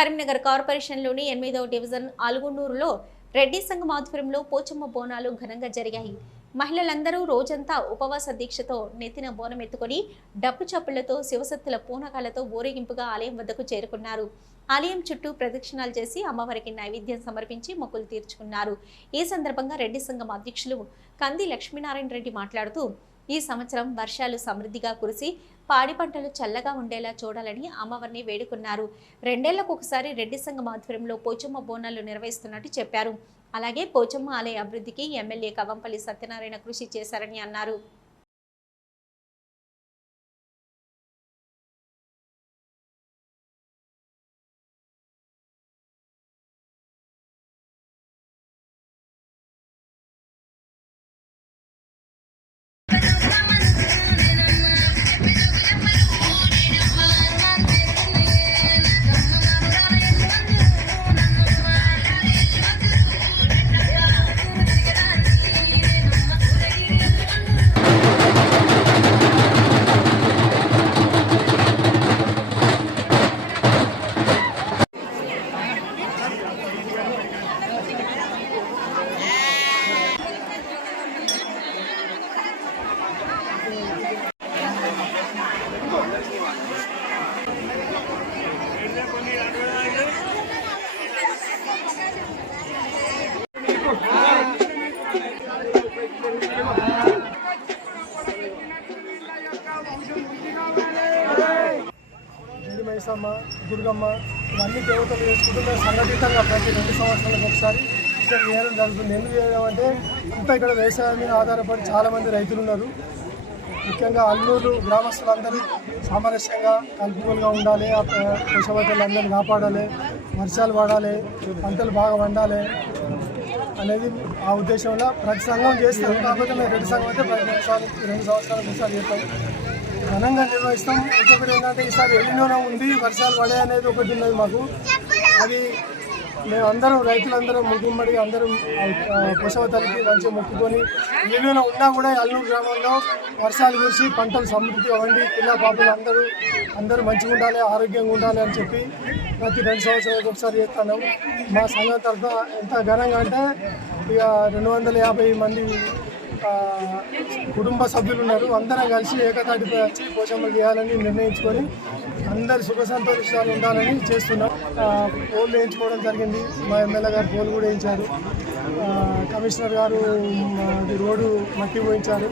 కరీంనగర్ కార్పొరేషన్లోని 8వ డివిజన్ ఆల్గుండూరులో రెడ్డి సంఘం ఆధ్వర్యంలో పోచమ్మ బోనాలు ఘనంగా జరిగాయి. మహిళలందరూ రోజంతా ఉపవాస దీక్షతో నెత్తిన బోనం ఎత్తుకొని డప్పు చప్పులతో శివసత్తుల పూనకాలతో ఊరేగింపుగా ఆలయం వద్దకు చేరుకున్నారు. ఆలయం చుట్టూ ప్రదక్షిణాలు చేసి అమ్మవారికి నైవేద్యం సమర్పించి మొక్కులు తీర్చుకున్నారు. ఈ సందర్భంగా రెడ్డి సంఘం అధ్యక్షులు కంది లక్ష్మీనారాయణ రెడ్డి మాట్లాడుతూ, ఈ సంవత్సరం వర్షాలు సమృద్ధిగా కురిసి పాడి పంటలు చల్లగా ఉండేలా చూడాలని అమ్మవారిని వేడుకున్నారు. 2 ఏళ్లకు ఒకసారి రెడ్డి సంఘం ఆధ్వర్యంలో పోచమ్మ బోనాలు నిర్వహిస్తున్నట్టు చెప్పారు. అలాగే పోచమ్మ ఆలయ అభివృద్ధికి ఎమ్మెల్యే కవంపల్లి సత్యనారాయణ కృషి చేశారని అన్నారు. మైసమ్మ, దుర్గమ్మ ఇవన్నీ దేవతలు చేసుకుంటూ సంఘటితంగా ప్రతి 2 సంవత్సరాలకు ఒకసారి ఇక్కడ చేయడం జరుగుతుంది. ఎందుకు చేయడం అంటే ఇంకా ఇక్కడ వ్యవసాయం మీద ఆధారపడి చాలామంది రైతులు ఉన్నారు. ముఖ్యంగా అల్లూరు గ్రామస్తులందరూ సామరస్యంగా కలుపుకోలుగా ఉండాలి, ఆ పశువులందరినీ కాపాడాలి, వర్షాలు పడాలి, పంటలు బాగా పండాలి అనేది ఆ ఉద్దేశంలో ప్రతి సంఘం చేస్తాం. కాకపోతే మేము రెడ్డి సంఘం అయితే ప్రతి 2 సంవత్సరాలకు ఒకసారి చేస్తాం, ఘనంగా నిర్వహిస్తాం. ఇంకొకటి ఏంటంటే ఈసారి ఎల్లినోన ఉంది, వర్షాలు పడే అనేది ఒకటి ఉన్నది మాకు. అది మేమందరం రైతులందరం ముగ్గుమ్మడి అందరం పశువుతలకి మంచిగా మొక్కుకొని ఎల్లినోన ఉన్నా కూడా అల్లూరు గ్రామంలో వర్షాలు కురిసి పంటలు సమృద్ధిగా వండి పిల్ల పాపలు అందరూ మంచిగా ఉండాలి, ఆరోగ్యంగా ఉండాలి అని చెప్పి ప్రతి 2 సంవత్సరాలకు ఒకసారి చేస్తాను. మా సంఘం తరఫున ఎంత ఘనంగా అంటే ఇక 250 మంది కుటుంబ సభ్యులు ఉన్నారు. అందరం కలిసి ఏకతాటిపై వచ్చి పోచమ్మలు చేయాలని నిర్ణయించుకొని అందరు సుఖ సంతోషాలు ఉండాలని చేస్తున్నాం. పోలు వేయించుకోవడం జరిగింది. మా ఎమ్మెల్యే గారు పోలు కూడా వేయించారు. కమిషనర్ గారు రోడ్డు మట్టి పోయించారు.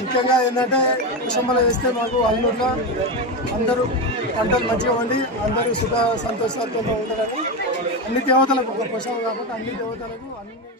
ముఖ్యంగా ఏంటంటే పోచమ్మలు వేస్తే మాకు అల్లూరులో అందరూ పంటలు మంచిగా వండి అందరూ సుఖ సంతోషాలతో ఉండాలని అన్ని దేవతలకు, ఒక పోషమ్మ కాకుండా అన్ని దేవతలకు అన్ని